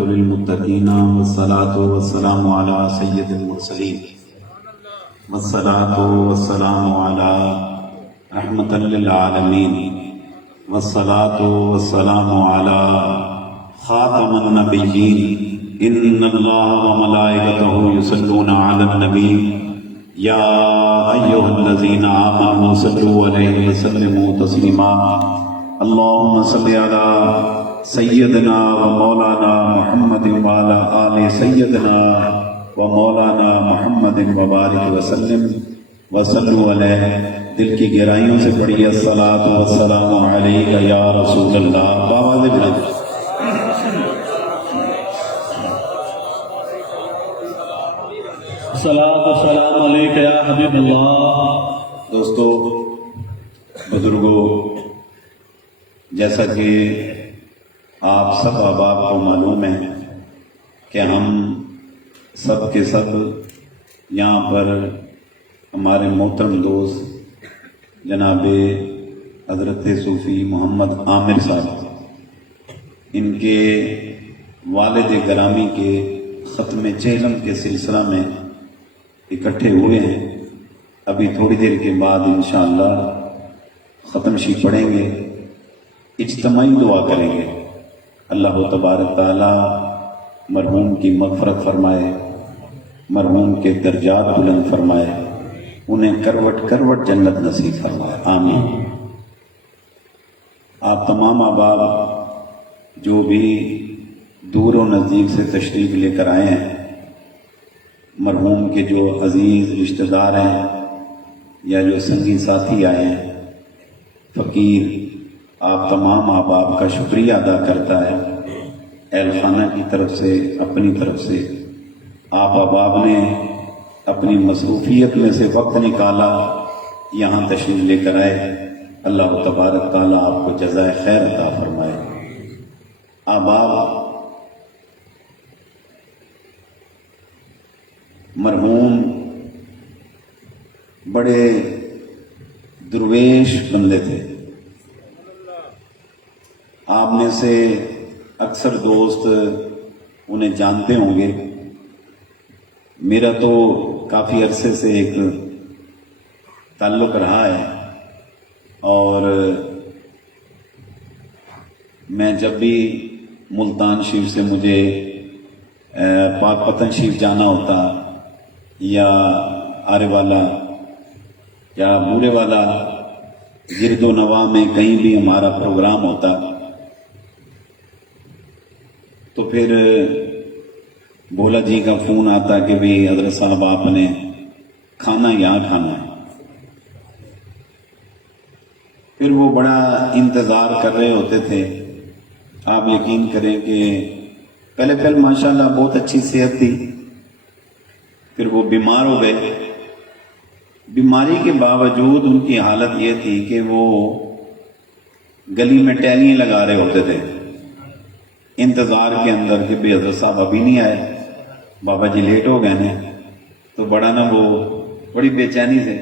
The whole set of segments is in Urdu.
للمتقین والصلاة والسلام علی سید المرسلین والصلاة والسلام علی رحمۃ للعالمین والصلاة والسلام علی خاتم النبیین ان اللہ وملائکتہ یصلون علی النبی یا ایھا الذین آمنوا صلوا علیہ وسلموا تسلیما اللہم صل علی سیدنا و مولانا محمد وعلی آل سیدنا و مولانا محمد وبارک وسلم وصلوا علیہ۔ دل کی گہرائیوں سے پڑھیے الصلاۃ والسلام علیک یا رسول اللہ۔ بابا دے بلند الصلاۃ والسلام علیک یا حبیب اللہ۔ دوستو، بزرگوں، جیسا کہ آپ سب احباب کو معلوم ہے کہ ہم سب کے سب یہاں پر ہمارے محترم دوست جناب حضرت صوفی محمد عامر صاحب، ان کے والد گرامی کے ختم چہلم کے سلسلہ میں اکٹھے ہوئے ہیں۔ ابھی تھوڑی دیر کے بعد انشاءاللہ ختم شریف پڑھیں گے، اجتماعی دعا کریں گے۔ اللہ تبارک تعالی مرحوم کی مغفرت فرمائے، مرحوم کے درجات بلند فرمائے، انہیں کروٹ کروٹ جنت نصیب فرمائے، آمین۔ آپ تمام احباب جو بھی دور و نزدیک سے تشریف لے کر آئے ہیں، مرحوم کے جو عزیز رشتہ دار ہیں یا جو سنگی ساتھی آئے ہیں، فقیر، آپ تمام احباب کا شکریہ ادا کرتا ہے اہل خانہ کی طرف سے، اپنی طرف سے۔ آپ احباب نے اپنی مصروفیت میں سے وقت نکالا، یہاں تشریف لے کر آئے۔ اللہ تبارک تعالیٰ آپ کو جزائے خیر عطا فرمائے۔ احباب، مرحوم بڑے درویش بندے تھے۔ آپ میں سے اکثر دوست انہیں جانتے ہوں گے۔ میرا تو کافی عرصے سے ایک تعلق رہا ہے، اور میں جب بھی ملتان شریف سے مجھے پاک پتن شریف جانا ہوتا، یا آرے والا یا بورے والا گرد و نواح میں کہیں بھی ہمارا پروگرام ہوتا، تو پھر بھولا جی کا فون آتا کہ بھی حضرت صاحب آپ نے کھانا یہاں کھانا ہے۔ پھر وہ بڑا انتظار کر رہے ہوتے تھے۔ آپ یقین کریں کہ پہلے ماشاءاللہ بہت اچھی صحت تھی، پھر وہ بیمار ہو گئے۔ بیماری کے باوجود ان کی حالت یہ تھی کہ وہ گلی میں ٹہلیاں لگا رہے ہوتے تھے انتظار کے اندر کہ بھی حضرت صاحب ابھی نہیں آئے، بابا جی لیٹ ہو گئے ہیں۔ تو بڑا نا وہ بڑی بے چینی سے،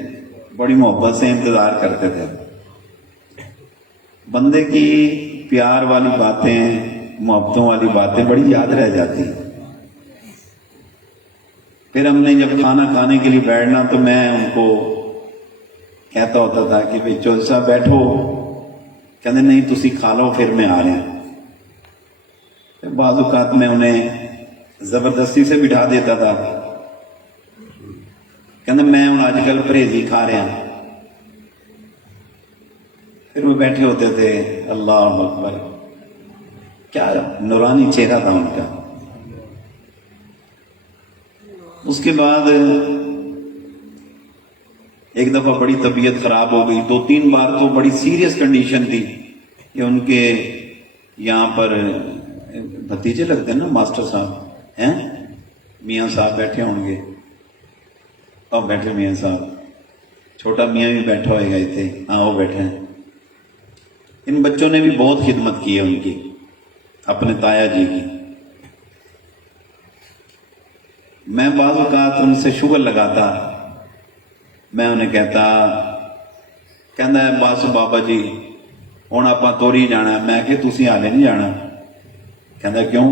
بڑی محبت سے انتظار کرتے تھے۔ بندے کی پیار والی باتیں، محبتوں والی باتیں بڑی یاد رہ جاتی۔ پھر ہم نے جب کھانا کھانے کے لیے بیٹھنا تو میں ان کو کہتا ہوتا تھا کہ بھائی چودھری صاحب بیٹھو، کہتے نہیں تسی کھا لو پھر میں آ رہے ہیں۔ بعض اوقات میں انہیں زبردستی سے بٹھا دیتا تھا، کہتے میں ہوں آج کل پرہیزی کھا رہے ہیں۔ پھر وہ بیٹھے ہوتے تھے، اللہ اکبر، کیا نورانی چہرہ تھا ان کا۔ اس کے بعد ایک دفعہ بڑی طبیعت خراب ہو گئی، 2-3 بار تو بڑی سیریس کنڈیشن تھی کہ ان کے یہاں پر بھتیجے لگتے ہیں نا ماسٹر صاحب ہیں، میاں صاحب بیٹھے ہوں گے، اور بیٹھے میاں صاحب، چھوٹا میاں بھی بیٹھا ہوئے گا تھے، ہاں وہ بیٹھے ہیں۔ ان بچوں نے بھی بہت خدمت کی ہے ان کی، اپنے تایا جی کی۔ میں بعض اوقات ان سے شغل لگاتا، میں انہیں کہتا ہے بس بابا جی ہوں آپ توری جانا ہے۔ میں کہ تسی حالے نہیں جانا، کہتا کیوں؟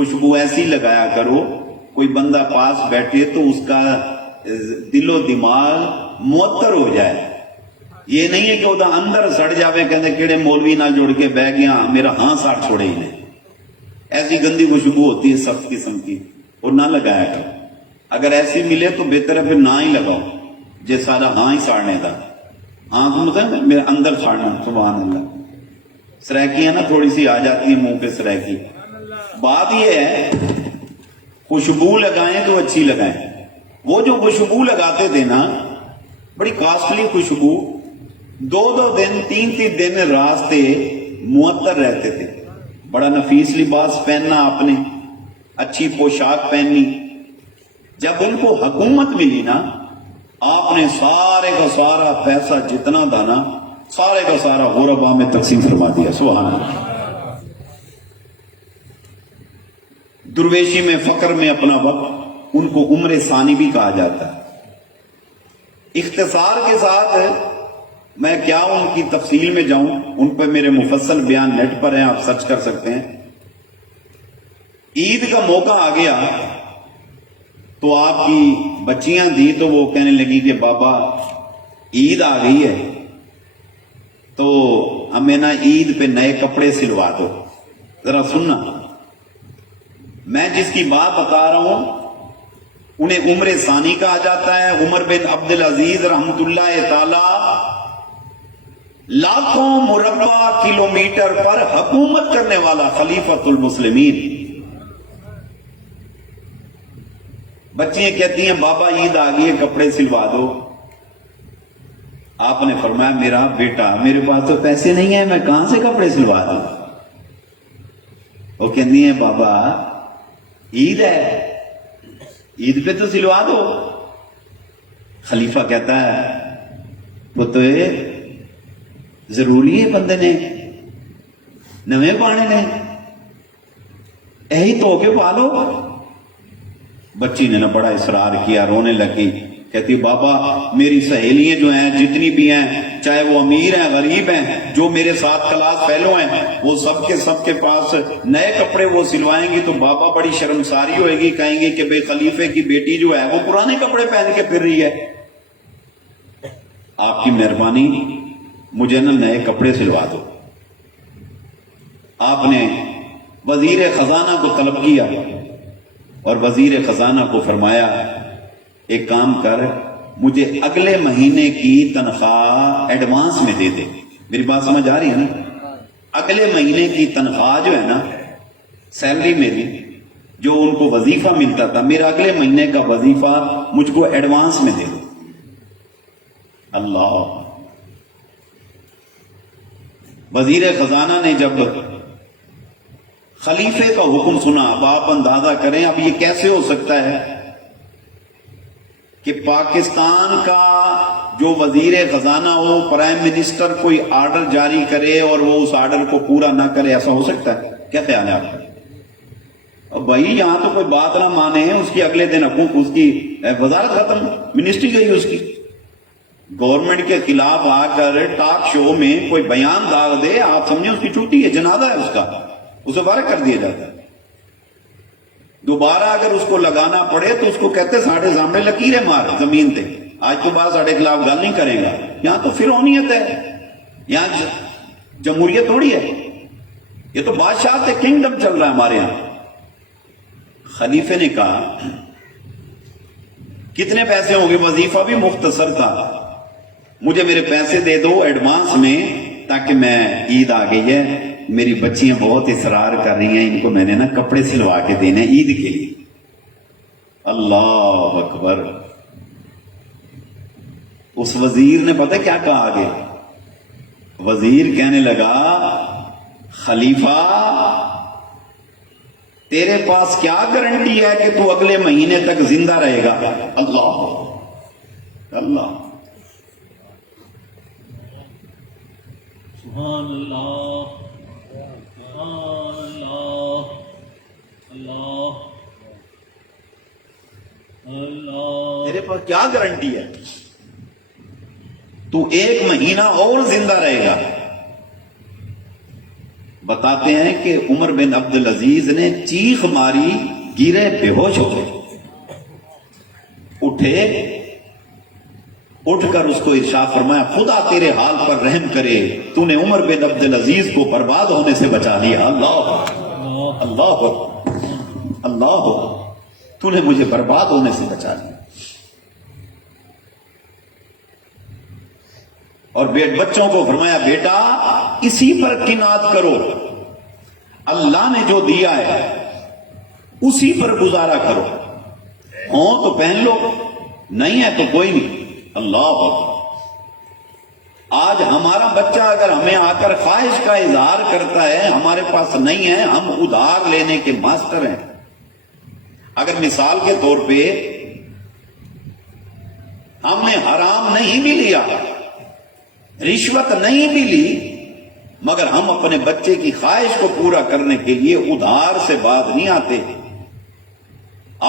خوشبو ایسی لگایا کرو کوئی بندہ پاس بیٹھے تو اس کا دل و دماغ معطر ہو جائے. یہ نہیں ہے کہ وہ اندر سڑ جاوے کہتے کیڑے مولوی نال جڑ کے بہ گیا میرا ہاں ساڑ چھوڑے ہی نہیں. ایسی گندی خوشبو ہوتی ہے سخت قسم کی، اور نہ لگایا کرو. اگر ایسی ملے تو بہتر ہے پھر نہ ہی لگاؤ، جے سارا ہاں ہی ساڑنے دا. ہاں تو مطلب میرا اندر ساڑنا. سبحان اللہ. سریکیاں نا تھوڑی سی آ جاتی ہیں منہ پہ سریکی. بات یہ ہے خوشبو لگائیں تو اچھی لگائیں. وہ جو خوشبو لگاتے تھے نا بڑی کاسٹلی خوشبو، 2 دن 3 دن راستے معطر رہتے تھے. بڑا نفیس لباس پہننا آپ نے، اچھی پوشاک پہننی. جب ان کو حکومت ملی نا آپ نے سارے کا سارا پیسہ جتنا تھا نا سارے کا سارا غربا میں تقسیم فرما دیا. سبحان اللہ. درویشی میں فقر میں اپنا وقت، ان کو عمر ثانی بھی کہا جاتا ہے. اختصار کے ساتھ میں کیا ان کی تفصیل میں جاؤں، ان پہ میرے مفصل بیان نیٹ پر ہیں، آپ سرچ کر سکتے ہیں. عید کا موقع آ گیا تو آپ کی بچیاں تھیں تو وہ کہنے لگی کہ بابا عید آ گئی ہے تو ہمیں نا عید پہ نئے کپڑے سلوا دو. ذرا سننا، میں جس کی بات بتا رہا ہوں انہیں عمر ثانی کہا جاتا ہے. عمر بن عبد العزیز رحمت اللہ تعالی لاکھوں مربع کلومیٹر پر حکومت کرنے والا خلیفۃ المسلمین. بچیاں کہتی ہیں بابا عید آ گئی ہے کپڑے سلوا دو. آپ نے فرمایا میرا بیٹا میرے پاس تو پیسے نہیں ہیں، میں کہاں سے کپڑے سلوا دوں. وہ کہتی ہیں بابا عید ہے، عید پہ تو سلوا دو. خلیفہ کہتا ہے پتہ ضروری ہے بندے نے نویں پانے نے یہی تو کے پا لو. بچی نے نا بڑا اصرار کیا، رونے لگی. کہتی بابا میری سہیلیاں جو ہیں جتنی بھی ہیں چاہے وہ امیر ہیں غریب ہیں جو میرے ساتھ کلاس فیلو ہیں وہ سب کے پاس نئے کپڑے وہ سلوائیں گی تو بابا بڑی شرمساری ہوئے گی، کہیں گے کہ بھئی خلیفے کی بیٹی جو ہے وہ پرانے کپڑے پہن کے پھر رہی ہے. آپ کی مہربانی مجھے نا نئے کپڑے سلوا دو. آپ نے وزیر خزانہ کو طلب کیا اور وزیر خزانہ کو فرمایا ایک کام کر مجھے اگلے مہینے کی تنخواہ ایڈوانس میں دے دے. میری بات سمجھ آ رہی ہے نا؟ اگلے مہینے کی تنخواہ جو ہے نا سیلری میری جو ان کو وظیفہ ملتا تھا میرا اگلے مہینے کا وظیفہ مجھ کو ایڈوانس میں دے دو. اللہ. وزیر خزانہ نے جب خلیفے کا حکم سنا، اب آپ اندازہ کریں اب یہ کیسے ہو سکتا ہے کہ پاکستان کا جو وزیر خزانہ ہو پرائم منسٹر کوئی آرڈر جاری کرے اور وہ اس آرڈر کو پورا نہ کرے. ایسا ہو سکتا ہے؟ کیا خیال ہے آپ کا؟ اب بھائی یہاں تو کوئی بات نہ مانے اس کی اگلے دن حقوق اس کی وزارت ختم، منسٹری گئی اس کی. گورنمنٹ کے خلاف آ کر ٹاک شو میں کوئی بیان داغ دے آپ سمجھیں اس کی چھٹی ہے، جنازہ ہے اس کا، اسے فارغ کر دیا جاتا ہے. دوبارہ اگر اس کو لگانا پڑے تو اس کو کہتے ساڑھے سامنے لکیریں مار زمین تے، آج تو بعد ساڑھے خلاف گل نہیں کرے گا. یہاں تو فرعونیت ہے، یہاں جمہوریت تھوڑی ہے، یہ تو بادشاہ سے کنگڈم چل رہا ہے ہمارے یہاں. خلیفے نے کہا کتنے پیسے ہوں گے؟ وظیفہ بھی مختصر تھا، مجھے میرے پیسے دے دو ایڈوانس میں تاکہ میں عید آ گئی ہے میری بچیاں بہت اصرار کر رہی ہیں ان کو میں نے نا کپڑے سلوا کے دینے عید کے لیے. اللہ اکبر. اس وزیر نے پتہ کیا کہا آگے؟ وزیر کہنے لگا خلیفہ تیرے پاس کیا گارنٹی ہے کہ تو اگلے مہینے تک زندہ رہے گا؟ اللہ اللہ. سبحان اللہ سبحان اللہ اللہ اللہ. تیرے پاس کیا گارنٹی ہے تو 1 مہینہ اور زندہ رہے گا؟ بتاتے ہیں کہ عمر بن عبد العزیز نے چیخ ماری، گرے، بے ہوش ہو گئے، اٹھے، اٹھ کر اس کو ارشاد فرمایا خدا تیرے حال پر رحم کرے، تو نے عمر بن عبد العزیز کو برباد ہونے سے بچا لیا۔ اللہ اللہ اللہ، تو نے مجھے برباد ہونے سے بچا لیا۔ اور بچوں کو فرمایا بیٹا اسی پر قناعت کرو، اللہ نے جو دیا ہے اسی پر گزارا کرو، ہو تو پہن لو، نہیں ہے تو کوئی نہیں۔ اللہ آج ہمارا بچہ اگر ہمیں آ کر خواہش کا اظہار کرتا ہے ہمارے پاس نہیں ہے، ہم ادھار لینے کے ماسٹر ہیں۔ اگر مثال کے طور پہ ہم نے حرام نہیں بھی لیا، رشوت نہیں بھی لی، مگر ہم اپنے بچے کی خواہش کو پورا کرنے کے لیے ادھار سے باز نہیں آتے۔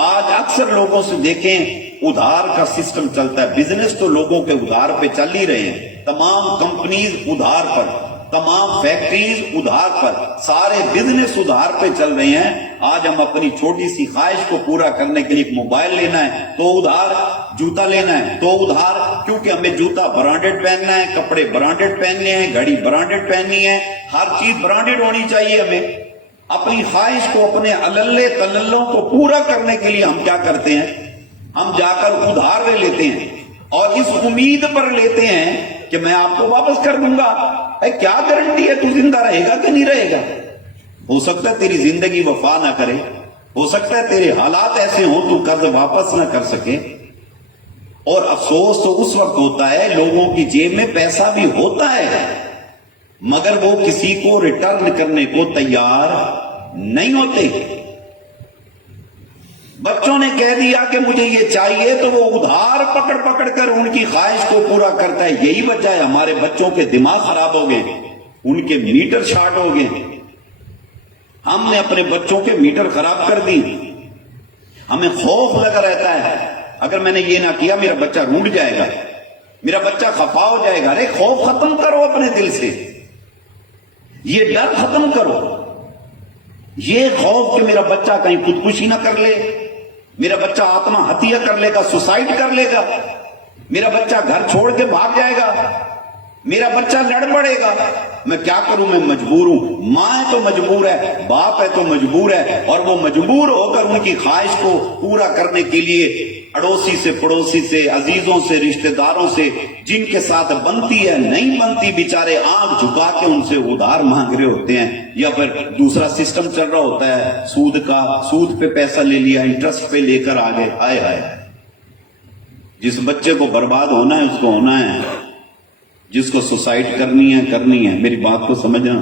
آج اکثر لوگوں سے دیکھیں ادھار کا سسٹم چلتا ہے، بزنس تو لوگوں کے ادھار پہ چل ہی رہے ہیں، تمام کمپنیز ادھار پر، تمام فیکٹریز ادھار پر، سارے بزنس ادھار پہ چل رہے ہیں۔ آج ہم اپنی چھوٹی سی خواہش کو پورا کرنے کے لیے ایک موبائل لینا ہے تو ادھار، جوتا لینا ہے تو ادھار، کیونکہ ہمیں جوتا برانڈڈ پہننا ہے، کپڑے برانڈڈ پہننے ہیں، گھڑی برانڈڈ پہننی ہے، ہر چیز برانڈڈ ہونی چاہیے۔ ہمیں اپنی خواہش کو، اپنے عللے تللوں کو پورا کرنے کے لیے ہم کیا کرتے ہیں، ہم جا کر ادھار لے لیتے ہیں اور اس امید پر لیتے ہیں کہ میں آپ کو واپس کر دوں گا۔ کیا گارنٹی ہے تو زندہ رہے گا کہ نہیں رہے گا؟ ہو سکتا ہے تیری زندگی وفا نہ کرے، ہو سکتا ہے تیرے حالات ایسے ہوں تو قرض واپس نہ کر سکے، اور افسوس تو اس وقت ہوتا ہے لوگوں کی جیب میں پیسہ بھی ہوتا ہے مگر وہ کسی کو ریٹرن کرنے کو تیار نہیں ہوتے۔ بچوں نے کہہ دیا کہ مجھے یہ چاہیے تو وہ ادھار پکڑ پکڑ کر ان کی خواہش کو پورا کرتا ہے۔ یہی وجہ ہے ہمارے بچوں کے دماغ خراب ہو گئے، ان کے میٹر شارٹ ہو گئے۔ ہم نے اپنے بچوں کے میٹر خراب کر دی، ہمیں خوف لگا رہتا ہے اگر میں نے یہ نہ کیا میرا بچہ روٹ جائے گا، میرا بچہ خفا ہو جائے گا۔ ارے خوف ختم کرو اپنے دل سے، یہ ڈر ختم کرو، یہ خوف کہ میرا بچہ کہیں خودکشی نہ کر لے، میرا بچہ آتما ہتیا کر لے گا، سوسائڈ کر لے گا، میرا بچہ گھر چھوڑ کے بھاگ جائے گا، میرا بچہ لڑ پڑے گا، میں کیا کروں، میں مجبور ہوں۔ ماں ہے تو مجبور ہے، باپ ہے تو مجبور ہے، اور وہ مجبور ہو کر ان کی خواہش کو پورا کرنے کے لیے اڑوسی سے، پڑوسی سے، عزیزوں سے، رشتہ داروں سے جن کے ساتھ بنتی ہے نہیں بنتی، بیچارے آنکھ جھکا کے ان سے ادھار مانگ رہے ہوتے ہیں، یا پھر دوسرا سسٹم چل رہا ہوتا ہے سود کا، سود پہ پیسہ لے لیا، انٹرسٹ پہ لے کر آگے آئے آئے۔ جس بچے کو برباد ہونا ہے اس کو ہونا ہے، جس کو سوسائڈ کرنی ہے، میری بات کو سمجھنا،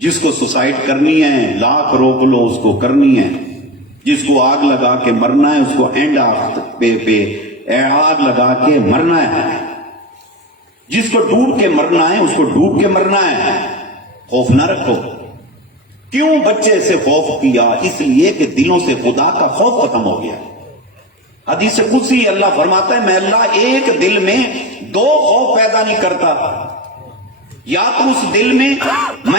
جس کو سوسائڈ کرنی ہے لاکھ روک لو اس کو کرنی ہے، جس کو آگ لگا کے مرنا ہے اس کو اینڈ پہ آگ لگا کے مرنا ہے، جس کو ڈوب کے مرنا ہے اس کو ڈوب کے مرنا ہے۔ خوف نہ رکھو۔ کیوں بچے سے خوف کیا؟ اس لیے کہ دلوں سے خدا کا خوف ختم ہو گیا۔ حدیث قدسی اللہ فرماتا ہے میں اللہ ایک دل میں دو خوف پیدا نہیں کرتا، یا تو اس دل میں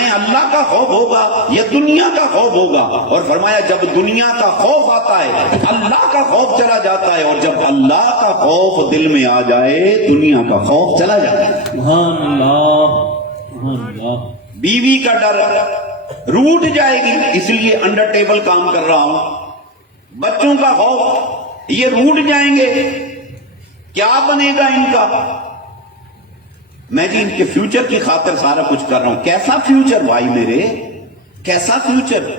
اللہ کا خوف ہوگا یا دنیا کا خوف ہوگا، اور فرمایا جب دنیا کا خوف آتا ہے اللہ کا خوف چلا جاتا ہے، اور جب اللہ کا خوف دل میں آ جائے دنیا کا خوف چلا جاتا ہے۔ سبحان اللہ، سبحان اللہ۔ بیوی کا ڈر روٹ جائے گی اس لیے انڈر ٹیبل کام کر رہا ہوں، بچوں کا خوف یہ روٹ جائیں گے، کیا بنے گا ان کا؟ میں جی ان کے فیوچر کی خاطر سارا کچھ کر رہا ہوں۔ کیسا فیوچر بھائی میرے، کیسا فیوچر؟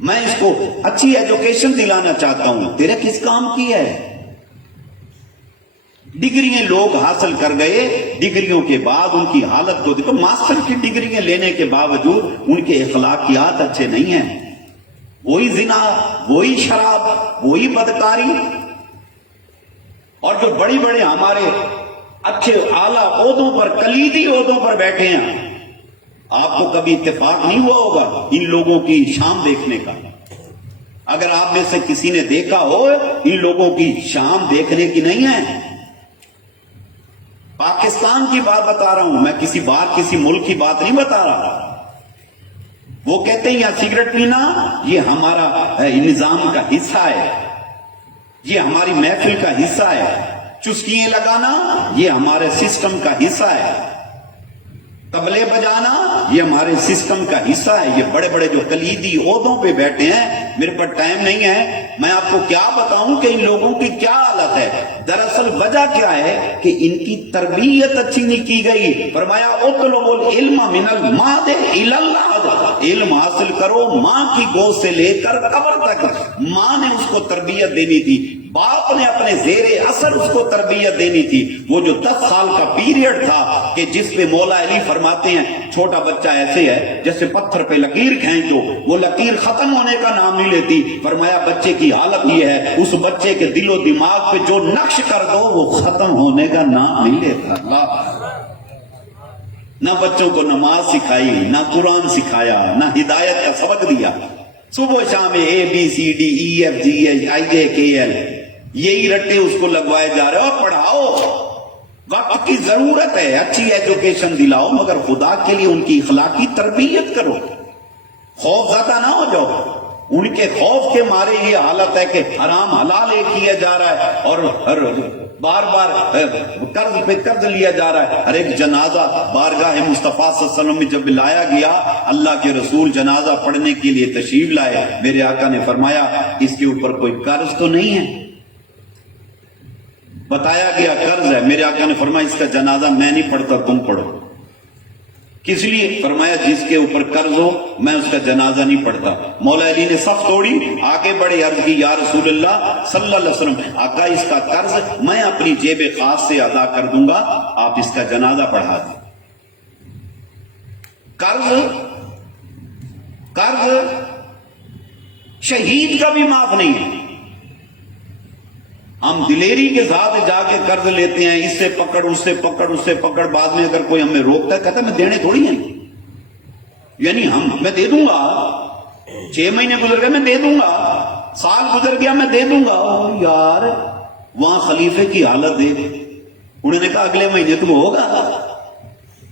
میں اس کو اچھی ایجوکیشن دلانا چاہتا ہوں، تیرے کس کام کی ہے؟ ڈگریاں لوگ حاصل کر گئے، ڈگریوں کے بعد ان کی حالت کو دیکھو، ماسٹر کی ڈگریاں لینے کے باوجود ان کے اخلاقیات اچھے نہیں ہیں، وہی زنا، وہی شراب، وہی بدکاری۔ اور جو بڑی بڑے ہمارے اچھے اعلیٰ عہدوں پر، کلیدی عہدوں پر بیٹھے ہیں، آپ کو کبھی اتفاق نہیں ہوا ہوگا ان لوگوں کی شام دیکھنے کا؟ اگر آپ میں سے کسی نے دیکھا ہو ان لوگوں کی شام دیکھنے کی نہیں ہے، پاکستان کی بات بتا رہا ہوں میں، کسی ملک کی بات نہیں بتا رہا۔ وہ کہتے ہیں یہاں سگریٹ پینا یہ ہمارا نظام کا حصہ ہے، یہ ہماری محفل کا حصہ ہے، چسکیاں لگانا یہ ہمارے سسٹم کا حصہ ہے، طبلے بجانا یہ ہمارے سسٹم کا حصہ ہے۔ یہ بڑے بڑے جو کلیدی عہدوں پہ بیٹھے ہیں، میرے پر ٹائم نہیں ہے، میں آپ کو کیا بتاؤں کہ ان لوگوں کی کیا حالت ہے۔ دراصل وجہ کیا ہے کہ ان کی تربیت اچھی نہیں کی گئی۔ فرمایا اطلبوا العلم من المہد الی اللحد، علم حاصل کرو ماں کی گود سے لے کر قبر تک۔ ماں نے اس کو تربیت دینی تھی، باپ نے اپنے زیر اثر اس کو تربیت دینی تھی۔ وہ جو 10 سال کا پیریڈ تھا کہ جس پہ مولا علی فرماتے ہیں چھوٹا بچہ ایسے ہے جیسے پتھر پہ لکیر کھینچ دو، وہ لکیر ختم ہونے کا نام نہیں لیتی۔ فرمایا بچے کی حالت یہ ہے، اس بچے کے دل و دماغ پہ جو نقش کر دو وہ ختم ہونے کا نام نہیں لیتا۔ اللہ نہ بچوں کو نماز سکھائی، نہ قرآن سکھایا، نہ ہدایت کا سبق دیا۔ صبح شام ABCDEFGHIJKL یہی رٹے اس کو لگوائے جا رہے ہو۔ پڑھاؤ، وقت کی ضرورت ہے، اچھی ایجوکیشن دلاؤ، مگر خدا کے لیے ان کی اخلاقی تربیت کرو، خوف زدہ نہ ہو جاؤ۔ ان کے خوف کے مارے یہ حالت ہے کہ حرام حلال ایک کیا جا رہا ہے اور بار بار قرض پہ قرض لیا جا رہا ہے۔ ہر ایک جنازہ بارگاہ مصطفیٰ صلی اللہ علیہ وسلم میں جب لایا گیا، اللہ کے رسول جنازہ پڑھنے کے لیے تشریف لائے، میرے آقا نے فرمایا اس کے اوپر کوئی قرض تو نہیں ہے؟ بتایا گیا قرض ہے، میرے آقا نے فرمایا اس کا جنازہ میں نہیں پڑھتا، تم پڑھو۔ کس لیے؟ فرمایا جس کے اوپر قرض ہو میں اس کا جنازہ نہیں پڑھتا۔ مولا علی نے صف توڑی، آگے بڑے، عرض کی یا رسول اللہ صلی اللہ علیہ وسلم، آقا اس کا قرض میں اپنی جیب خاص سے ادا کر دوں گا، آپ اس کا جنازہ پڑھا دیں۔ قرض شہید کا بھی معاف نہیں ہے۔ ہم دلیری کے ساتھ جا کے قرض لیتے ہیں، اس سے پکڑ اس سے پکڑ اس سے پکڑ، بعد میں اگر کوئی ہمیں روکتا ہے کہتا ہے میں دینے تھوڑی ہیں، یعنی میں دے دوں گا، 6 مہینے گزر گئے میں دے دوں گا، سال گزر گیا میں دے دوں گا۔ یار وہاں خلیفے کی حالت دے، انہوں نے کہا اگلے مہینے تو ہوگا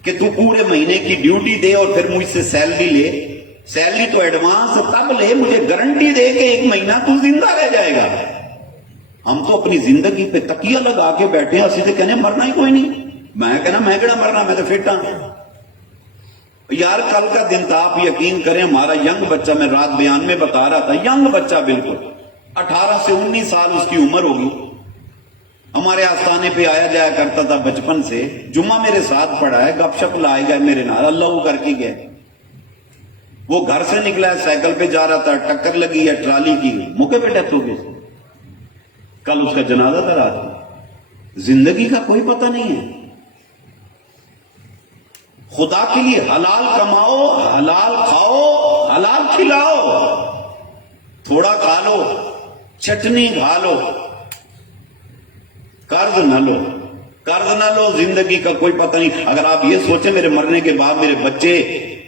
کہ تو پورے مہینے کی ڈیوٹی دے اور پھر مجھ سے سیلری لے، سیلری تو ایڈوانس تب لے، مجھے گارنٹی دے کہ 1 مہینہ تو زندہ رہ جائے گا۔ ہم تو اپنی زندگی پہ تکیہ لگا کے بیٹھے ہیں، اسی سے کہنے مرنا ہی کوئی نہیں، میں کہنا میں کہنا مرنا، میں تو فٹ ہوں۔ یار کل کا دن تھا، آپ یقین کریں، ہمارا ینگ بچہ، میں رات بیان میں بتا رہا تھا، ینگ بچہ بالکل 18 سے 19 سال اس کی عمر ہوگی، ہمارے آستانے پہ آیا جایا کرتا تھا بچپن سے، جمعہ میرے ساتھ پڑھا ہے، گپ شپ لائے گئے میرے نال، اللہ وہ کر کے گئے۔ وہ گھر سے نکلا ہے، سائیکل پہ جا رہا تھا، ٹکر لگی ہے ٹرالی کی، موقع پہ ڈیتھ ہو گئی۔ کل اس کا جنازہ تھا رات۔ زندگی کا کوئی پتہ نہیں ہے۔ خدا کے لیے حلال کماؤ، حلال کھاؤ، حلال کھلاؤ، تھوڑا کھا لو، چٹنی کھا لو، قرض نہ لو، قرض نہ لو، زندگی کا کوئی پتہ نہیں۔ اگر آپ یہ سوچیں میرے مرنے کے بعد میرے بچے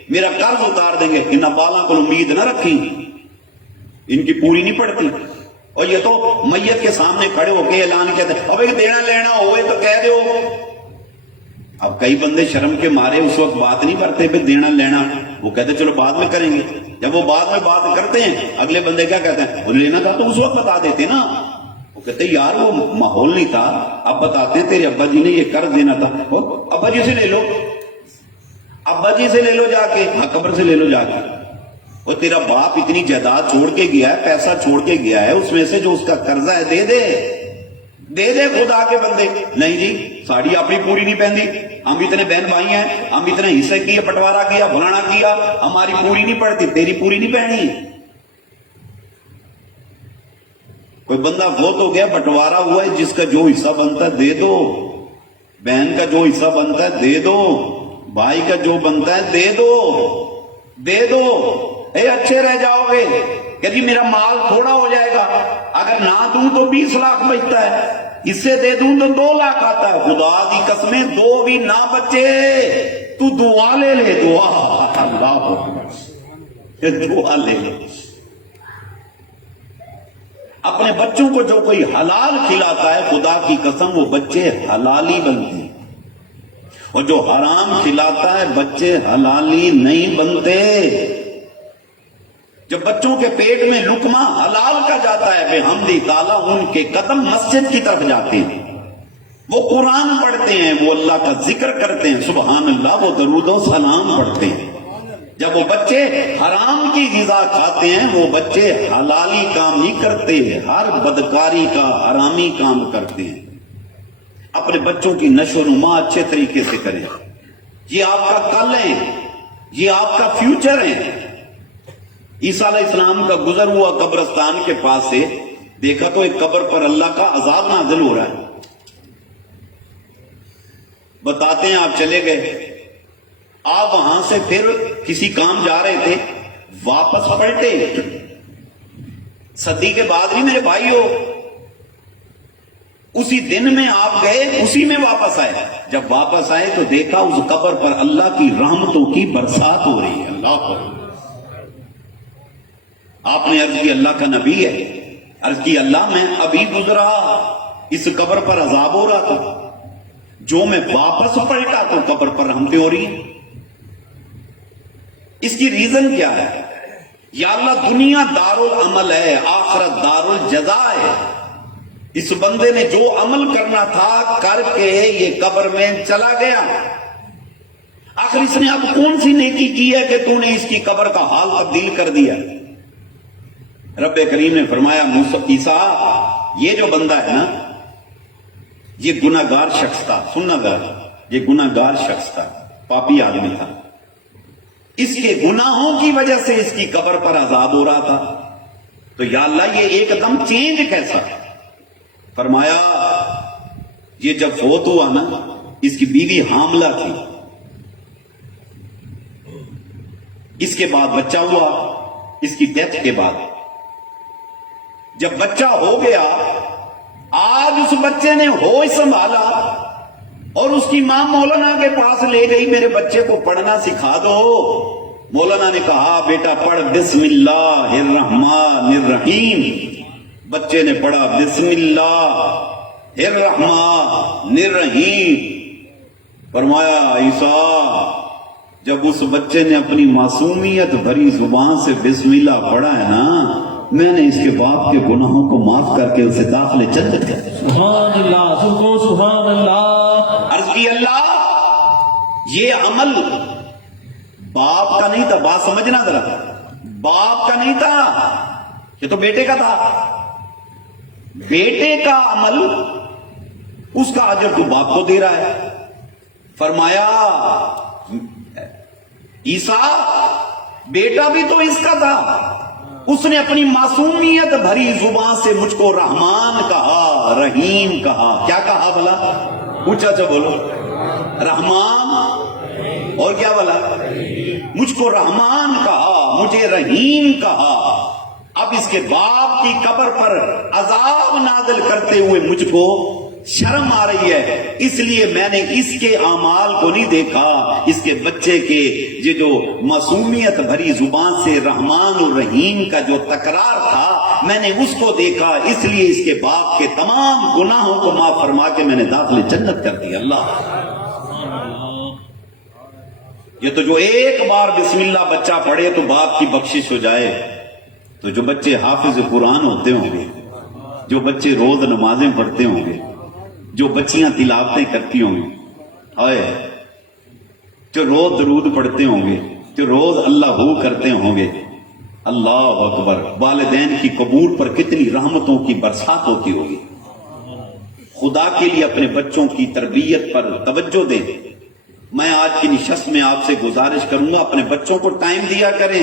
میرا قرض اتار دیں گے، ان ابالاں کو امید نہ رکھیں، ان کی پوری نہیں پڑتی۔ اور یہ تو میت کے سامنے کھڑے ہو کے اعلان کہتے ہیں اب ایک دینا لینا ہوئے تو کہہ دو۔ اب کئی بندے شرم کے مارے اس وقت بات نہیں کرتے پھر دینا لینا، وہ کہتے چلو بعد میں کریں گے۔ جب وہ بعد میں بات کرتے ہیں اگلے بندے کیا کہتے ہیں، وہ لینا تھا تو اس وقت بتا دیتے نا۔ وہ کہتے یار وہ ماحول نہیں تھا، اب بتاتے ہیں تیرے ابا جی نے یہ قرض دینا تھا، ابا جی سے لے لو، ابا جی سے لے لو جا کے، قبر سے لے لو جا کے۔ وہ تیرا باپ اتنی جائیداد چھوڑ کے گیا ہے، پیسہ چھوڑ کے گیا ہے، اس میں سے جو اس کا قرضہ ہے دے دے، دے دے خدا کے بندے۔ نہیں جی ساڑی اپنی پوری نہیں پہنی، ہم اتنے بہن بھائی ہیں، ہم اتنے حصے کیے، بٹوارا کیا، فلانا کیا، ہماری پوری نہیں پڑتی، تیری پوری نہیں پہنی۔ کوئی بندہ فوت ہو گیا، بٹوارا ہوا ہے، جس کا جو حصہ بنتا ہے دے دو، بہن کا جو حصہ بنتا ہے دے دو، بھائی کا جو بنتا ہے دے دو، دے دو، اے اچھے رہ جاؤ گے کہ جی میرا مال تھوڑا ہو جائے گا، اگر نہ دوں تو 20 لاکھ بچتا ہے، اس سے دے دوں تو 2 لاکھ آتا ہے۔ خدا دی قسمیں 2 بھی نہ بچے تو دعا لے لے، دعا، اللہ اکبر، دعا لے لے۔ اپنے بچوں کو جو کوئی حلال کھلاتا ہے، خدا کی قسم وہ بچے حلالی بنتے ہیں۔ اور جو حرام کھلاتا ہے بچے حلالی نہیں بنتے. جب بچوں کے پیٹ میں لقمہ حلال کا جاتا ہے بحمدی تعالیٰ ان کے قدم مسجد کی طرف جاتے ہیں، وہ قرآن پڑھتے ہیں، وہ اللہ کا ذکر کرتے ہیں، سبحان اللہ، وہ درود و سلام پڑھتے ہیں. جب وہ بچے حرام کی غذا کھاتے ہیں وہ بچے حلالی کام نہیں کرتے، ہر بدکاری کا حرامی کام کرتے ہیں. اپنے بچوں کی نشو و نما اچھے طریقے سے کریں. یہ آپ کا کل ہے، یہ آپ کا فیوچر ہے. عیسیٰ علیہ السلام کا گزر ہوا قبرستان کے پاس سے دیکھا تو ایک قبر پر اللہ کا عذاب نازل ہو رہا ہے. بتاتے ہیں آپ چلے گئے، آپ وہاں سے پھر کسی کام جا رہے تھے، واپس پلٹے. صدی کے بعد نہیں میرے بھائی ہو، اسی دن میں آپ گئے، اسی میں واپس آئے. جب واپس آئے تو دیکھا اس قبر پر اللہ کی رحمتوں کی برسات ہو رہی ہے. اللہ پر آپ نے عرض کی اللہ کا نبی ہے، عرض کی اللہ میں ابھی گزرا، اس قبر پر عذاب ہو رہا تھا، جو میں واپس پلٹا تو قبر پر رحمتیں ہو رہی ہیں. اس کی ریزن کیا ہے؟ یا اللہ دنیا دار العمل ہے، آخرت دار الجزا ہے. اس بندے نے جو عمل کرنا تھا کر کے یہ قبر میں چلا گیا. آخر اس نے اب کون سی نیکی کی ہے کہ تو نے اس کی قبر کا حال تبدیل کر دیا؟ رب کریم نے فرمایا عیسیٰ یہ جو بندہ ہے نا یہ گناہگار شخص تھا. سننا ذرا، یہ گناہگار شخص تھا، پاپی آدمی تھا. اس کے گناہوں کی وجہ سے اس کی قبر پر عذاب ہو رہا تھا. تو یا اللہ یہ ایک دم چینج کیسا؟ فرمایا یہ جب فوت ہوا نا اس کی بیوی حاملہ تھی، اس کے بعد بچہ ہوا، اس کی ڈیتھ کے بعد جب بچہ ہو گیا، آج اس بچے نے ہوش سنبھالا اور اس کی ماں مولانا کے پاس لے گئی، میرے بچے کو پڑھنا سکھا دو. مولانا نے کہا بیٹا پڑھ بسم اللہ الرحمن الرحیم. بچے نے پڑھا بسم اللہ الرحمن الرحیم. فرمایا عیسیٰ جب اس بچے نے اپنی معصومیت بھری زبان سے بسم اللہ پڑھا ہے نا، میں نے اس کے باپ کے گناہوں کو معاف کر کے اسے داخل جنت کر دیا. سبحان اللہ، سبحان اللہ. عرض کی اللہ یہ عمل باپ کا نہیں تھا، بات سمجھنا ذرا، باپ کا نہیں تھا، یہ تو بیٹے کا تھا. بیٹے کا عمل اس کا اجر تو باپ کو دے رہا ہے. فرمایا عیسیٰ بیٹا بھی تو اس کا تھا، اس نے اپنی معصومیت بھری زبان سے مجھ کو رحمان کہا، رحیم کہا. کیا کہا بھلا؟ اونچا اونچا بولو، رحمان اور کیا بولا؟ مجھ کو رحمان کہا، مجھے رحیم کہا. اب اس کے باپ کی قبر پر عذاب نازل کرتے ہوئے مجھ کو شرم آ رہی ہے، اس لیے میں نے اس کے اعمال کو نہیں دیکھا، اس کے بچے کے یہ جو معصومیت بھری زبان سے رحمان اور رحیم کا جو تکرار تھا میں نے اس کو دیکھا، اس لیے اس کے باپ کے تمام گناہوں کو معاف فرما کے میں نے داخل جنت کر دیا. اللہ یہ تو جو ایک بار بسم اللہ بچہ پڑھے تو باپ کی بخشش ہو جائے. تو جو بچے حافظ قرآن ہوتے ہوں گے، جو بچے روز نمازیں پڑھتے ہوں گے، جو بچیاں تلاوتیں کرتی ہوں گی، جو روز درود پڑھتے ہوں گے، جو روز اللہ ہو کرتے ہوں گے، اللہ اکبر، والدین کی قبور پر کتنی رحمتوں کی برسات ہوتی ہوگی. خدا کے لیے اپنے بچوں کی تربیت پر توجہ دیں. میں آج کی نشست میں آپ سے گزارش کروں گا اپنے بچوں کو ٹائم دیا کریں.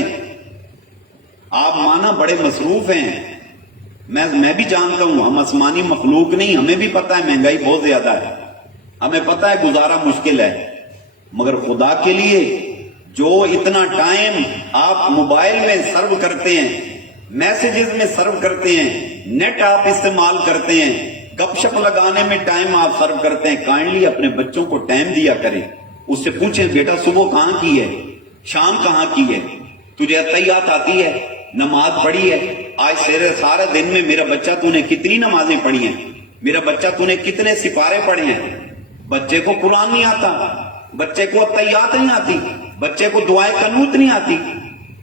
آپ مانا بڑے مصروف ہیں، میں بھی جانتا ہوں، ہم آسمانی مخلوق نہیں، ہمیں بھی پتا ہے مہنگائی بہت زیادہ ہے، ہمیں پتا ہے گزارا مشکل ہے، مگر خدا کے لیے جو اتنا ٹائم آپ موبائل میں سرو کرتے ہیں، میسیجز میں سرو کرتے ہیں، نیٹ آپ استعمال کرتے ہیں، گپ شپ لگانے میں ٹائم آپ سرو کرتے ہیں، کائنڈلی اپنے بچوں کو ٹائم دیا کریں. اس سے پوچھیں بیٹا صبح کہاں کی ہے، شام کہاں کی ہے، تجھے اتحیات آتی ہے، نماز پڑھی ہے، آج سارے دن میں میرا بچہ تو نے کتنی نمازیں پڑھی ہیں، میرا بچہ تو نے کتنے سپارے پڑھے ہیں. بچے کو قرآن نہیں آتا، بچے کو طیات نہیں آتی، بچے کو دعائے قنوت نہیں آتی۔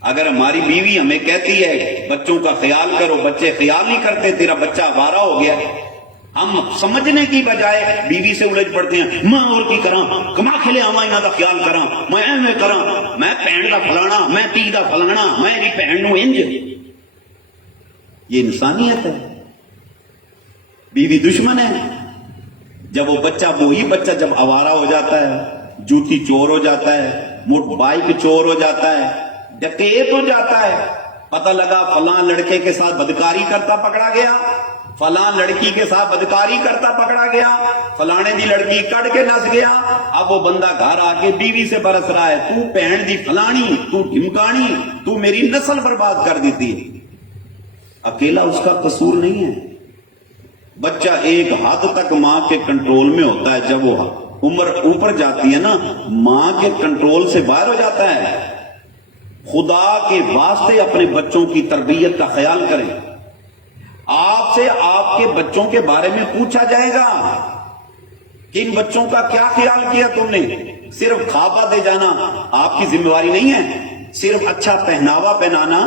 اگر ہماری بیوی ہمیں کہتی ہے بچوں کا خیال کرو، بچے خیال نہیں کرتے، تیرا بچہ آوارہ ہو گیا، ہم سمجھنے کی بجائے بیوی سے الجھ پڑتے ہیں، میں اور کی کراں، کما کھلے آواں انہاں دا خیال کراں، میں ایویں کراں، میں بہن دا فلانا، میں تی دا فلانا، میری بہن نو انج۔ یہ انسانیت ہے؟ بیوی دشمن ہے؟ جب وہ بچہ، وہی بچہ جب آوارہ ہو جاتا ہے، جوتی چور ہو جاتا ہے، موٹر بائک چور ہو جاتا ہے، ڈکیت ہو جاتا ہے، پتہ لگا فلاں لڑکے کے ساتھ بدکاری کرتا پکڑا گیا، فلاں لڑکی کے ساتھ بدکاری کرتا پکڑا گیا، فلانے دی لڑکی کٹ کے نس گیا، اب وہ بندہ گھر آ کے بیوی سے برس رہا ہے، تو بہن دی فلانی، تو ڈھمکانی، تو میری نسل برباد کر دیتی ہے۔ اکیلا اس کا قصور نہیں ہے، بچہ ایک حد تک ماں کے کنٹرول میں ہوتا ہے، جب وہ عمر اوپر جاتی ہے نا، ماں کے کنٹرول سے باہر ہو جاتا ہے۔ خدا کے واسطے اپنے بچوں کی تربیت کا خیال کریں۔ آپ سے آپ کے بچوں کے بارے میں پوچھا جائے گا کہ ان بچوں کا کیا خیال کیا تم نے؟ صرف کھابا دے جانا آپ کی ذمہ داری نہیں ہے، صرف اچھا پہناوا پہنانا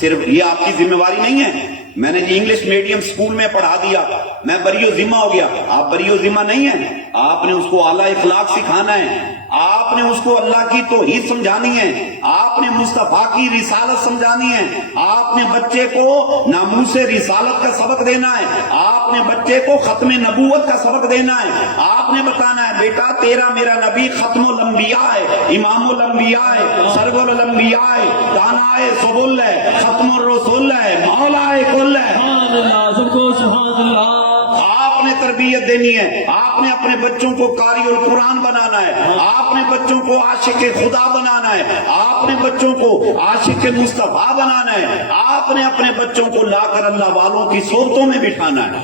صرف یہ آپ کی ذمہ داری نہیں ہے۔ میں نے جی انگلش میڈیم سکول میں پڑھا دیا، میں بری و ذمہ ہو گیا۔ آپ بری و ذمہ نہیں ہیں، آپ نے اس کو اعلیٰ اخلاق سکھانا ہے، آپ نے اس کو اللہ کی توحید سمجھانی ہے، آپ نے مصطفیٰ کی رسالت سمجھانی ہے، آپ نے بچے کو ناموس رسالت کا سبق دینا ہے، آپ نے بچے کو ختم نبوت کا سبق دینا ہے، آپ نے بتانا ہے بیٹا تیرا میرا نبی ختم الانبیاء ہے، امام الانبیاء ہے، سرور الانبیاء ہے، دانائے سبل ہے، ختم الرسول ہے، مولا کل ہے۔ سبحان اللہ، سب کو سبحان اللہ۔ آپ نے تربیت دینی ہے، آپ نے اپنے بچوں کو قاری القرآن بنانا ہے، آپ نے بچوں کو عاشق خدا بنانا ہے، آپ نے بچوں کو عاشق مصطفیٰ بنانا ہے، آپ نے اپنے بچوں کو لا کر اللہ والوں کی صحبتوں میں بٹھانا ہے۔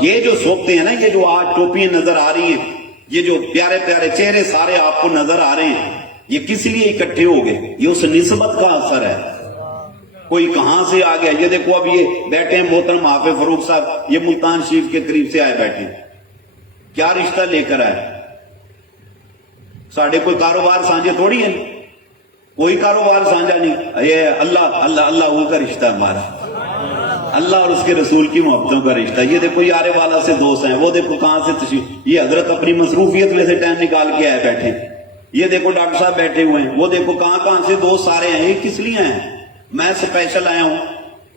یہ جو صحبتیں ہیں نا، یہ جو آج ٹوپیاں نظر آ رہی ہیں، یہ جو پیارے پیارے چہرے سارے آپ کو نظر آ رہے ہیں، یہ کس لیے اکٹھے ہو گئے؟ یہ اس نسبت کا اثر ہے۔ کوئی کہاں سے آ گیا، یہ دیکھو اب یہ بیٹھے ہیں محترم حافظ فروخ صاحب، یہ ملتان شریف کے قریب سے آئے بیٹھے، کیا رشتہ لے کر آئے؟ ساڑھے کوئی کاروبار سانجے تھوڑی ہے، کوئی کاروبار سانجا نہیں، یہ اللہ اللہ اللہ کا رشتہ ہمارا، اللہ اور اس کے رسول کی محبتوں کا رشتہ۔ یہ دیکھو یارے والا سے دوست ہیں، وہ دیکھو کہاں سے تشریف، یہ حضرت اپنی مصروفیت میں سے ٹائم نکال کے آئے بیٹھے، یہ دیکھو ڈاکٹر صاحب بیٹھے ہوئے ہیں، وہ دیکھو کہاں سے دوست سارے ہیں۔ یہ کس لیے ہیں؟ میں اسپیشل آیا ہوں،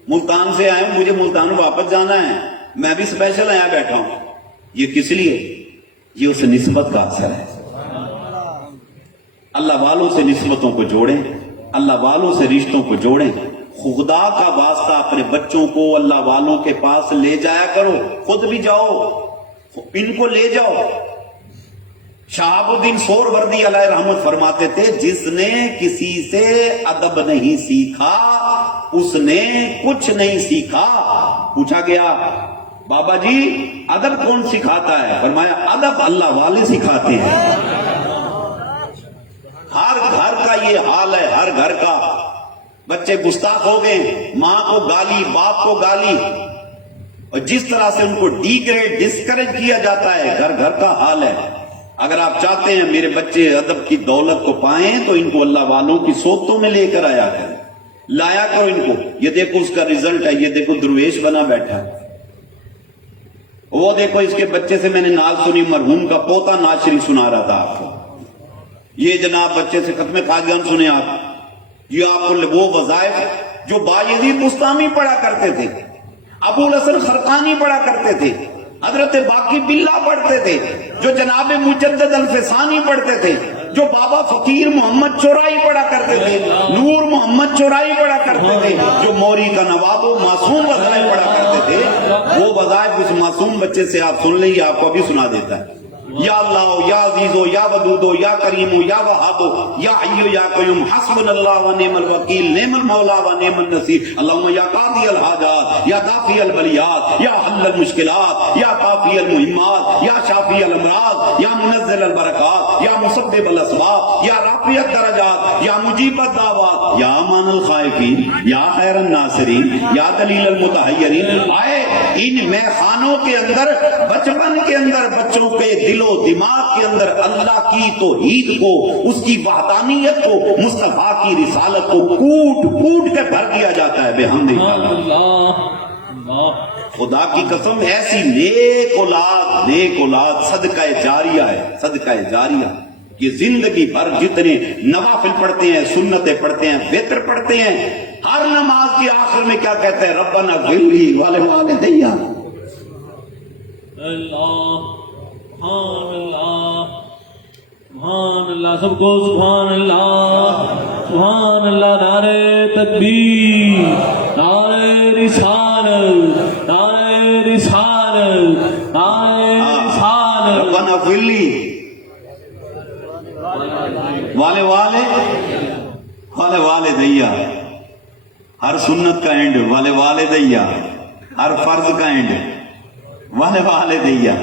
ملتان سے آیا ہوں، مجھے ملتان واپس جانا ہے، میں بھی اسپیشل آیا بیٹھا ہوں۔ یہ کس لیے؟ یہ اس نسبت کا اثر ہے۔ اللہ والوں سے نسبتوں کو جوڑیں، اللہ والوں سے رشتوں کو جوڑیں۔ خدا کا واسطہ اپنے بچوں کو اللہ والوں کے پاس لے جایا کرو، خود بھی جاؤ، ان کو لے جاؤ۔ شہاب الدین سہروردی علیہ رحمت فرماتے تھے، جس نے کسی سے ادب نہیں سیکھا اس نے کچھ نہیں سیکھا۔ پوچھا گیا بابا جی ادب کون سکھاتا ہے؟ فرمایا ادب اللہ والے سکھاتے ہیں۔ ہر گھر کا یہ حال ہے، ہر گھر کا۔ بچے گستاخ ہو گئے، ماں کو گالی، باپ کو گالی، اور جس طرح سے ان کو ڈیگریڈ ڈسکریج کیا جاتا ہے، گھر گھر کا حال ہے۔ اگر آپ چاہتے ہیں میرے بچے ادب کی دولت کو پائیں تو ان کو اللہ والوں کی صحبتوں میں لے کر آیا کریں، لایا کرو ان کو۔ یہ دیکھو اس کا رزلٹ ہے، یہ دیکھو درویش بنا بیٹھا، وہ دیکھو اس کے بچے سے میں نے نعت سنی، مرحوم کا پوتا نعت شریف سنا رہا تھا آپ کو۔ یہ جناب بچے سے ختم خواجگان سنے آپ، یہ آپ کو وہ وظائف جو بایزید بستامی پڑھا کرتے تھے، ابو الحسن خرقانی پڑھا کرتے تھے، حضرت باقی باللہ پڑھتے تھے، جو جناب مجدد الفسانی پڑھتے تھے، جو بابا فقیر محمد چورائی پڑھا کرتے تھے، نور محمد چورائی پڑھا کرتے تھے، جو موری کا نواب و معصوم وظائف پڑھا کرتے تھے، وہ وظائف اس معصوم بچے سے آپ سن لیں، آپ کو ابھی سنا دیتا ہے۔ یا اللہ یا عزیزو یا ودودو یا کریمو یا وہابو یا حیو یا قیوم حسبنا اللہ و نعم الوکیل نعم المولا و نعم النصیر اللہم یا قاضی الحاجات یا دافی البلیات یا حل المشکلات یا کافی المہمات یا شافی الامراض یا منزل البرکات یا مسبب الاسباب یا رافع الدرجات یا مجیب الدعوات یا امان الخائفین یا خیر الناصرین یا دلیل المتحیرین۔ آئے ان میخانوں کے اندر بچپن کے اندر بچوں کے دلوں و دماغ کے اندر اللہ کی توحید کو، اس کی وحدانیت کو، مصطفیٰ کی رسالت کو کوٹ کوٹ کے بھر دیا جاتا ہے بحمد اللہ۔ اللہ خدا کی قسم ایسی نیک اولاد صدقہ جاریہ ہے، صدقہ جاریہ۔ یہ زندگی بھر جتنے نوافل پڑھتے ہیں، سنتیں پڑھتے ہیں، وتر پڑھتے ہیں، ہر نماز کے آخر میں کیا کہتے ہیں؟ ربنا اغفر لی ولوالدی۔ اللہ سبحان اللہ سبحان اللہ، سب کو سبحان اللہ سبحان اللہ۔ نعرہ تکبیر، نعرہ رسالت، نعرہ رسالت، نعرہ رسالت۔ ربنا اغفر لی والدیا، ہر سنت کا اینڈ والدیا، ہر فرض کا اینڈ والدیا،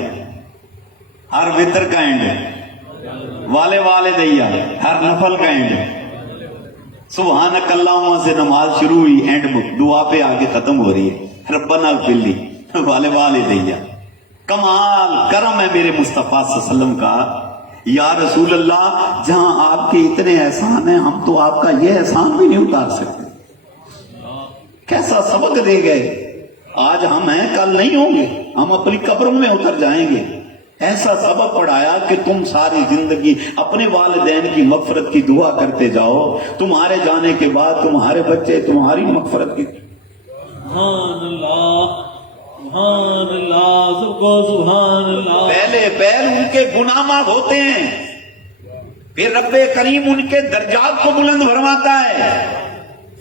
ہر وتر کا اینڈ والدیا، ہر نفل کا اینڈ۔ سبحانک اللہم سے نماز شروع ہوئی، اینڈ دعا پہ آگے ختم ہو رہی ہے ربنا اغفر لی والدیا۔ کمال کرم ہے میرے مصطفیٰ صلی اللہ علیہ وسلم کا۔ یا رسول اللہ، جہاں آپ کے اتنے احسان ہیں، ہم تو آپ کا یہ احسان بھی نہیں اتار سکتے۔ کیسا سبق دے گئے، آج ہم ہیں کل نہیں ہوں گے، ہم اپنی قبروں میں اتر جائیں گے۔ ایسا سبق پڑھایا کہ تم ساری زندگی اپنے والدین کی مغفرت کی دعا کرتے جاؤ، تمہارے جانے کے بعد تمہارے بچے تمہاری مغفرت کی۔ سبحان اللہ سبحان اللہ، سب کو سبحان اللہ۔ پہلے ان کے گناہ معاف ہوتے ہیں، پھر رب کریم ان کے درجات کو بلند فرماتا ہے۔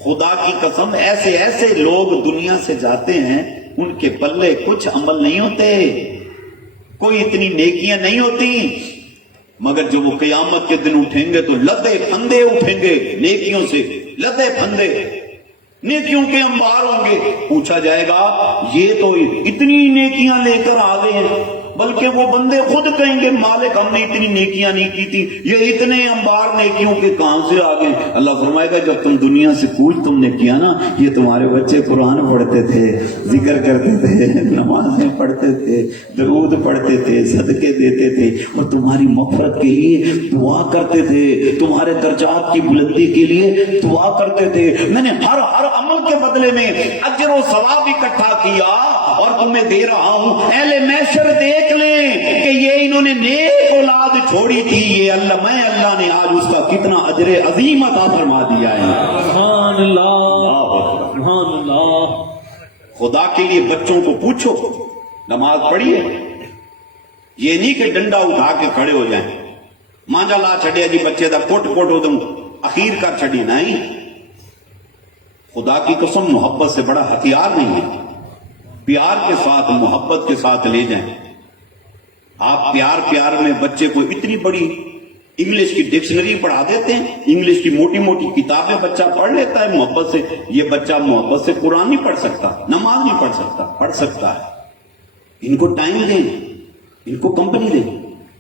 خدا کی قسم ایسے ایسے لوگ دنیا سے جاتے ہیں، ان کے پلے کچھ عمل نہیں ہوتے، کوئی اتنی نیکیاں نہیں ہوتی، مگر جب وہ قیامت کے دن اٹھیں گے تو لدے پھندے اٹھیں گے، نیکیوں سے لدے پھندے، نیکیوں کے انبار ہوں گے۔ پوچھا جائے گا یہ تو اتنی نیکیاں لے کر آ گئے ہیں، بلکہ وہ بندے خود کہیں گے مالک ہم نے اتنی نیکیاں نہیں کی تھی، یہ اتنے انبار نیکیوں کے کہاں سے آ گئے؟ اللہ فرمائے گا جب تم دنیا سے کوچ تم نے کیا نا، یہ تمہارے بچے قرآن پڑھتے تھے، ذکر کرتے تھے، نمازیں پڑھتے تھے، درود پڑھتے تھے، صدقے دیتے تھے، اور تمہاری مغفرت کے لیے دعا کرتے تھے، تمہارے درجات کی بلندی کے لیے دعا کرتے تھے۔ میں نے ہر عمل کے بدلے میں اجر و ثواب اکٹھا کیا اور تمہیں دے رہا ہوں۔ اہل محشر دیکھ لیں کہ یہ انہوں نے نیک اولاد چھوڑی تھی، یہ اللہ نے آج اس کا کتنا اجر عظیم عطا فرما دیا ہے۔ سبحان اللہ سبحان اللہ۔ خدا کے لیے بچوں کو پوچھو نماز پڑھی ہے، یہ نہیں کہ ڈنڈا اٹھا کے کھڑے ہو جائیں، مانجا لا چھڑیا جی بچے دا کوٹ ہو دوں اخیر کر چھڑی، نہیں۔ خدا کی قسم محبت سے بڑا ہتھیار نہیں ہے، پیار کے ساتھ محبت کے ساتھ لے جائیں۔ آپ پیار میں بچے کو اتنی بڑی انگلش کی ڈکشنری پڑھا دیتے ہیں، انگلش کی موٹی موٹی کتابیں بچہ پڑھ لیتا ہے محبت سے۔ یہ بچہ محبت سے قرآن نہیں پڑھ سکتا، نماز نہیں پڑھ سکتا، پڑھ سکتا ہے۔ ان کو ٹائم دیں، ان کو کمپنی دیں،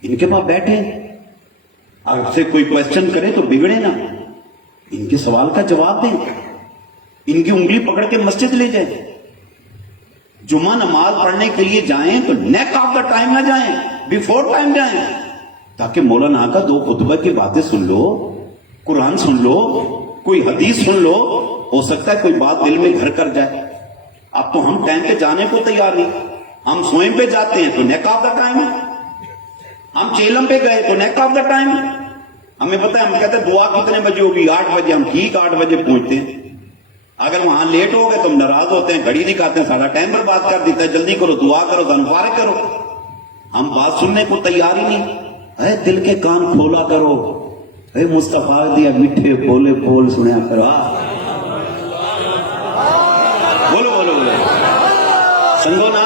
ان کے پاس بیٹھے، آپ سے کوئی کویسچن کرے تو بگڑے نا، ان کے سوال کا جواب دیں، ان کی انگلی پکڑ کے مسجد لے جائیں۔ جمعہ نماز پڑھنے کے لیے جائیں تو نیک آف دا ٹائم نہ جائیں، بیفور ٹائم جائیں، تاکہ مولانا کا دو خطبہ کی باتیں سن لو، قرآن سن لو، کوئی حدیث سن لو، ہو سکتا ہے کوئی بات دل میں گھر کر جائے۔ اب تو ہم ٹائم پہ جانے کو تیار نہیں، ہم سوئیں پہ جاتے ہیں تو نیک آف دا ٹائم ہے، ہم چیلم پہ گئے تو نیک آف دا ٹائم ہے۔ ہمیں پتہ ہے، ہم کہتے ہیں دعا کتنے بجے ہوگی، 8 بجے، ہم ٹھیک 8 بجے پہنچتے ہیں۔ اگر وہاں لیٹ ہو گئے تو ہم ناراض ہوتے ہیں، گھڑی دکھاتے ہیں، سارا ٹائم برباد کر دیتا ہے، جلدی کرو، دعا کرو، دن فارغ کرو۔ ہم بات سننے کو تیار ہی نہیں۔ اے دل کے کان کھولا کرو، اے مصطفیٰ دیا میٹھے بولے بول سنیا کرو۔ بولو بولو بولو سنگو نا۔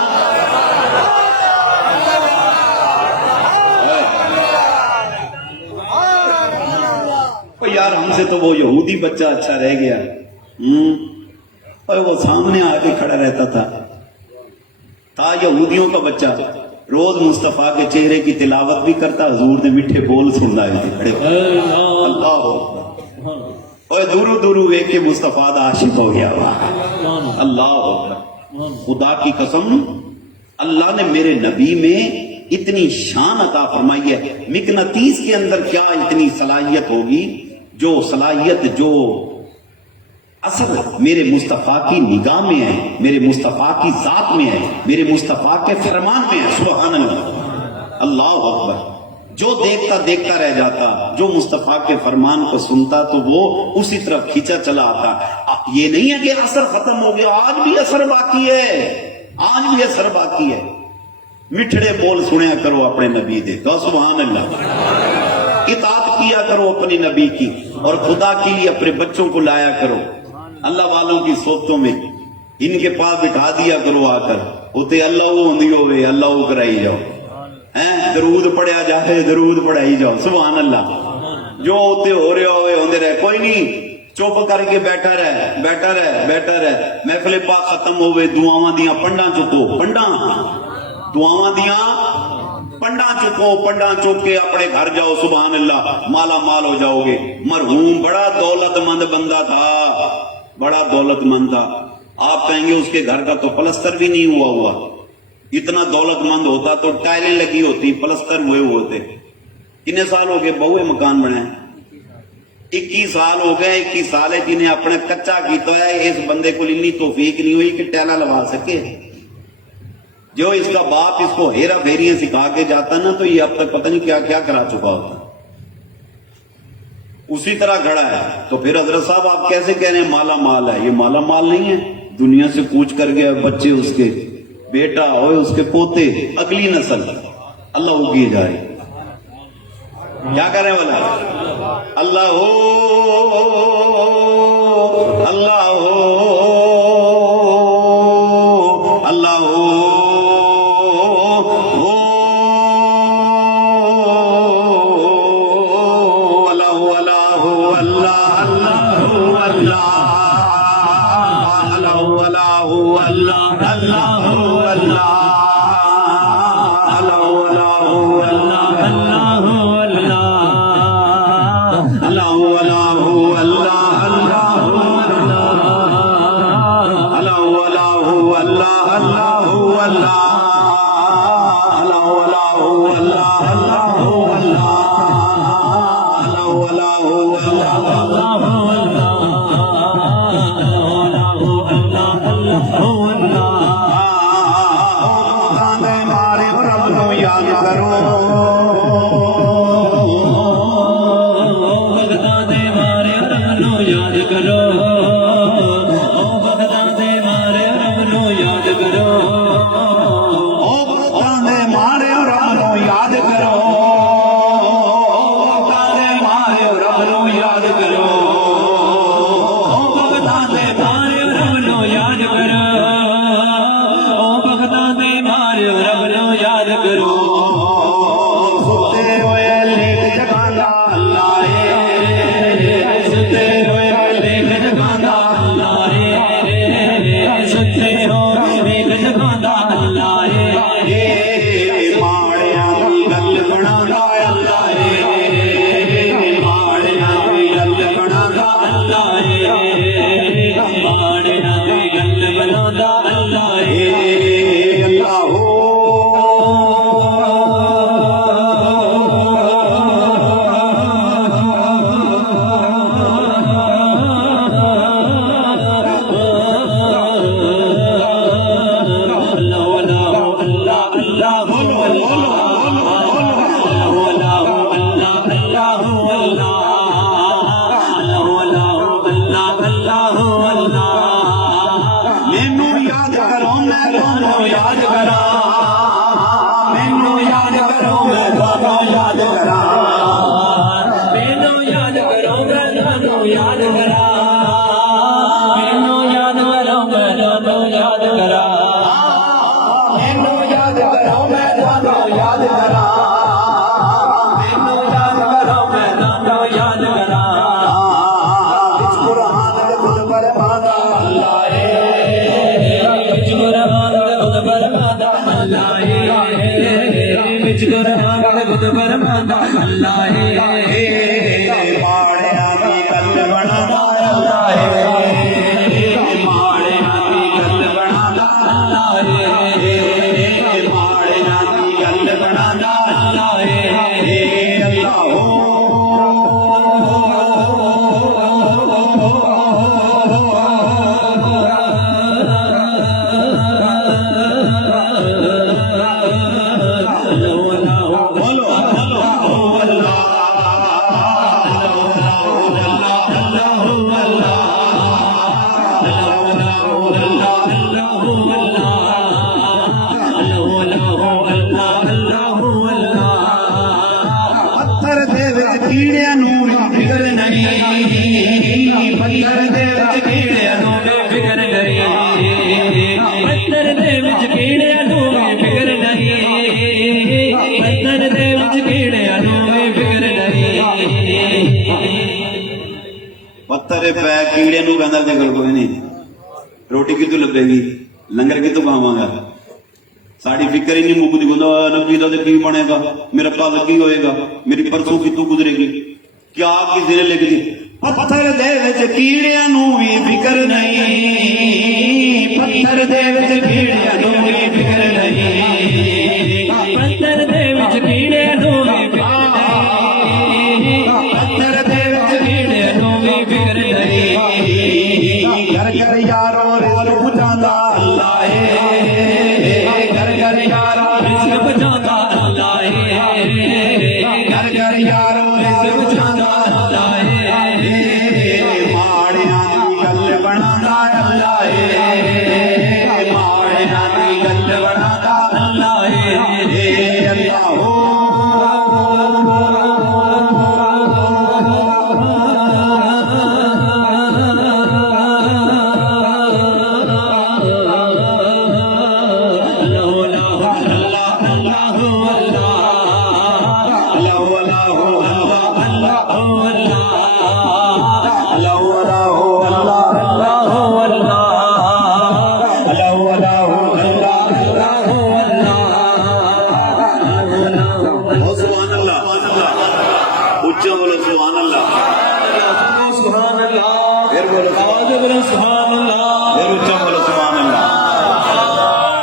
یار ہم سے تو وہ یہودی بچہ اچھا رہ گیا، اور وہ سامنے آ کے کھڑا رہتا تھا یہودیوں کا بچہ، روز مصطفیٰ کے چہرے کی تلاوت بھی کرتا، حضور نے میٹھے بول سن رہے تھے کھڑے۔ اللہ اور دورو دورو ویک کے مصطفیٰ دا عاشق ہو گیا۔ اللہ خدا کی قسم، اللہ نے میرے نبی میں اتنی شان عطا فرمائی ہے. مقناطیس کے اندر کیا اتنی صلاحیت ہوگی، جو صلاحیت جو اثر میرے مصطفیٰ کی نگاہ میں ہے، میرے مصطفیٰ کی ذات میں ہے، میرے مصطفیٰ کے فرمان میں ہے. سبحان اللہ، اللہ اکبر. جو دیکھتا دیکھتا رہ جاتا، جو مصطفیٰ کے فرمان کو سنتا تو وہ اسی طرف کھینچا چلا آتا. یہ نہیں ہے کہ اثر ختم ہو گیا، آج بھی اثر باقی ہے، آج بھی اثر باقی ہے. مٹھڑے بول سنیا کرو اپنے نبی دے، تو سبحان اللہ. اطاعت کیا کرو اپنی نبی کی، اور خدا کے لیے اپنے بچوں کو لایا کرو اللہ والوں کی صحبتوں میں. ان کے پاس بٹھا دیا کرو آ کر، ہوتے اللہ ہوندی ہوئے اللہ کرائی جاؤ، درود پڑھیا جائے، درود پڑھائی جاؤ. سبحان اللہ. جو ہوتے ہو رہے ہوئے ہوندے رہے، کوئی نہیں، چپ کر کے بیٹھا رہے، بیٹھا رہے، بیٹھا رہے. محفل پاک ختم ہوئے، دعاواں دیاں پنڈاں چکو، پنڈاں دعاواں دیاں پنڈاں چکو، پنڈاں چک کے اپنے گھر جاؤ. سبحان اللہ، مالا مال ہو جاؤ گے. مرحوم بڑا دولت مند بندہ تھا، بڑا دولت مند تھا. آپ کہیں گے اس کے گھر کا تو پلستر بھی نہیں ہوا. اتنا دولت مند ہوتا تو ٹائلیں لگی ہوتی، پلستر ہوئے ہوتے. کتنے سال ہو گئے بہوے مکان بنے؟ 21 سال ہو گئے. 21 سال ہے جنہیں اپنے کچا کیتا ہے. اس بندے کو اتنی توفیق نہیں ہوئی کہ ٹیلا لگا سکے. جو اس کا باپ اس کو ہیرا پھیریاں سکھا کے جاتا نا تو یہ اب تک پتہ نہیں کیا کیا کرا چکا ہوتا. اسی طرح کھڑا ہے. تو پھر حضرت صاحب آپ کیسے کہہ رہے ہیں مالا مال ہے؟ یہ مالا مال نہیں ہے. دنیا سے کوچ کر گیا، بچے اس کے، بیٹا ہوئے اس کے پوتے، اگلی نسل اللہ اگی جا رہی. کیا کرنے والا؟ اللہ ہو، اللہ ہو، اللہ ہو. اللہ ਪੱਥਰ ਦੇ ਵਿੱਚ ਕੀੜਿਆਂ ਨੂੰ ਵੀ ਫਿਕਰ ਨਹੀਂ, ਪੱਥਰ ਦੇ ਵਿੱਚ ਕੀੜਿਆਂ ਨੂੰ ਫਿਕਰ ਕਰੀ ਪੱਥਰ ਦੇ ਵਿੱਚ ਕੀੜਿਆਂ ਨੂੰ ਵੀ ਫਿਕਰ ਨਹੀਂ, ਪੱਥਰ ਦੇ ਵਿੱਚ ਕੀੜਿਆਂ ਨੂੰ ਵੀ ਫਿਕਰ ਨਹੀਂ। ਪੱਥਰ ਪੈ ਕੀੜੇ ਨੂੰ ਕਹਿੰਦਾ ਤੇ ਗੱਲ ਕੋਈ ਨਹੀਂ, ਰੋਟੀ ਕਿੱਥੋਂ ਲੱਭੇਗੀ, ਲੰਗਰ ਕਿੱਥੋਂ ਖਾਵਾਂਗਾ, ਸਾਡੀ ਫਿਕਰ ਹੀ ਨਹੀਂ ਮੁੱਕਦੀ। ਕਹਿੰਦਾ ਨਬੀ ਦਾ ਤੇ ਕੀ ਬਣੇਗਾ, ਮੇਰਾ ਕੱਲ ਕੀ ਹੋਏਗਾ, ਮੇਰੀ ਪਰਸੋਂ ਕਿੱਥੋਂ ਗੁਜ਼ਰੇਗੀ, ਕਿਆ ਕਿਸੇ ਨੇ ਲਿਖ ਦੀ। ਪੱਥਰ ਦੇ ਵਿੱਚ ਕੀੜਿਆਂ ਨੂੰ ਵੀ ਫਿਕਰ ਨਹੀਂ, ਪੱਥਰ ਦੇ ਵਿੱਚ ਕੀੜਿਆਂ ਨੂੰ ਵੀ ਫਿਕਰ ਨਹੀਂ, ਪੱਥਰ ਦੇ ਵਿੱਚ ਕੀੜਿਆਂ ਨੂੰ ਵੀ ਫਿਕਰ ਨਹੀਂ, ਪੱਥਰ ਦੇ ਵਿੱਚ ਕੀੜਿਆਂ ਨੂੰ ਵੀ ਫਿਕਰ ਨਹੀਂ। ਘਰ ਘਰ ਯਾਰੋ ਰਿਜ਼ਕ ਪਹੁੰਚਾਉਂਦਾ ਅੱਲਾ ਏ, ਘਰ ਘਰ ਯਾਰੋ ਰਿਜ਼ਕ ਪਹੁੰਚਾਉਂਦਾ ਅੱਲਾ ਏ, ਘਰ ਘਰ ਯਾਰੋ ਰਿਜ਼ਕ ਪਹੁੰਚਾਉਂਦਾ ਅੱਲਾ ਏ, ਮਾੜਿਆਂ ਦੀ ਗੱਲ ਬਣਾਉਂਦਾ ਅੱਲਾ ਏ, ਮਾੜਿਆਂ ਦੀ ਗੱਲ ਬਣਾਉਂਦਾ ਅੱਲਾ ਏ। ਅੱਲਾ ਹੋ।